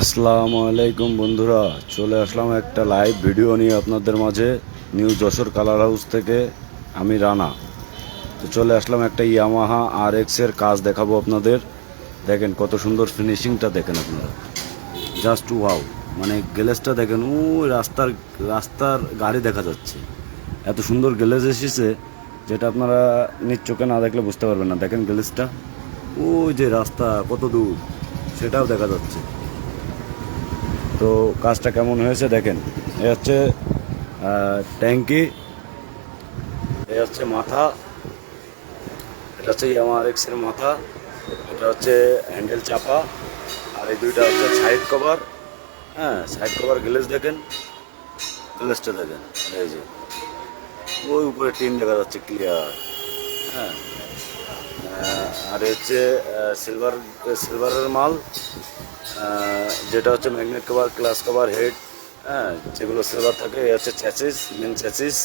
আসসালামু আলাইকুম বন্ধুরা, চলে আসলাম একটা লাইভ ভিডিও নিয়ে আপনাদের মাঝে। নিউ যশোর কালার হাউস থেকে আমি রানা। তো চলে আসলাম একটা ইয়ামাহা RX এর কাজ দেখাবো আপনাদের। দেখেন কত সুন্দর ফিনিশিংটা, দেখেন আপনারা জাস্ট ওয়াও। মানে গ্লেজটা দেখেন, রাস্তার রাস্তার গাড়ি দেখা যাচ্ছে, এত সুন্দর গ্লেজ এসেছে যেটা আপনারা নিজ চোখে না দেখলে বুঝতে পারবেন না। দেখেন গ্লেজটা, ওই যে রাস্তা কত দূর সেটাও দেখা যাচ্ছে। তো কাজটা কেমন হয়েছে দেখেন। এ হচ্ছে ট্যাঙ্কি, এ হচ্ছে মাথা, এটা হচ্ছে RX এর মাথা, এটা হচ্ছে হ্যান্ডেল চাপা, আর এই দুইটা হচ্ছে সাইড কভার। হ্যাঁ, সাইড কভার গ্লেজ দেখেন, গ্লেজটা দেখেন, এই যে ওই উপরে টিন দেখা যাচ্ছে ক্লিয়ার। হ্যাঁ, আর হচ্ছে সিলভার, সিলভারের মাল, যেটা হচ্ছে magnet cover, class cover, head, হ্যাঁ, যেগুলো সিলভার থাকে। এই হচ্ছে চ্যাসিস, মেন চ্যাসিস।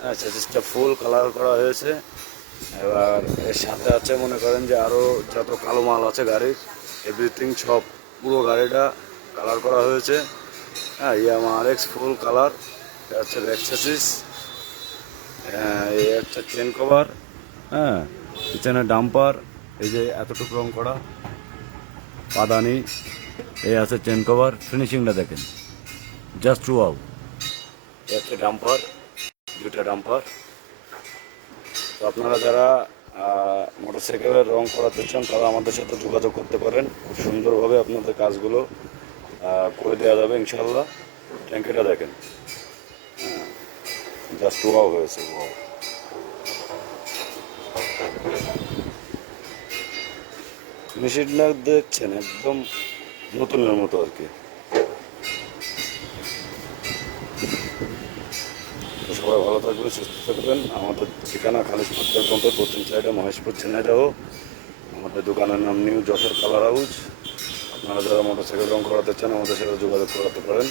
হ্যাঁ, চ্যাসিসটা ফুল কালার করা হয়েছে। এবার এর সাথে আছে মনে করেন যে আরও যত কালো মাল আছে গাড়ির, এভরিথিং সব পুরো গাড়িটা কালার করা হয়েছে। হ্যাঁ, RX ফুল কালার। এটা হচ্ছে ব্যাক চ্যাসিস, এই হচ্ছে চেন কভার। হ্যাঁ, পিছনে ডাম্পার, এই যে এতটুকু রং করা পাদানি, এই আছে চেন কভার। ফিনিশিংটা দেখেন, জাস্ট ওয়াও। এই হচ্ছে ডাম্পার, দুইটা ডাম্পার। তো আপনারা যারা মোটরসাইকেলের রং করাতে চান তারা আমাদের সাথে যোগাযোগ করতে পারেন। খুব সুন্দরভাবে আপনাদের কাজগুলো করে দেওয়া যাবে ইনশাল্লাহ। ট্যাঙ্কিটা দেখেন, জাস্ট ওয়াও হয়েছে, ওয়াও। মেশিনটা দেখছেন একদম নতুনের মতো আর কি। তো সবাই ভালো থাকবেন, সুস্থ থাকবেন। আমাদের ঠিকানা খালিশপুর পর্যন্ত, পশ্চিম সাইডে মহেশপুর ঝিনাইদহ। আমাদের দোকানের নাম নিউ যশোর কালার হাউস। আপনারা যারা মোটরসাইকেল রং করাতে চান আমাদের সাথে যোগাযোগ করাতে পারেন।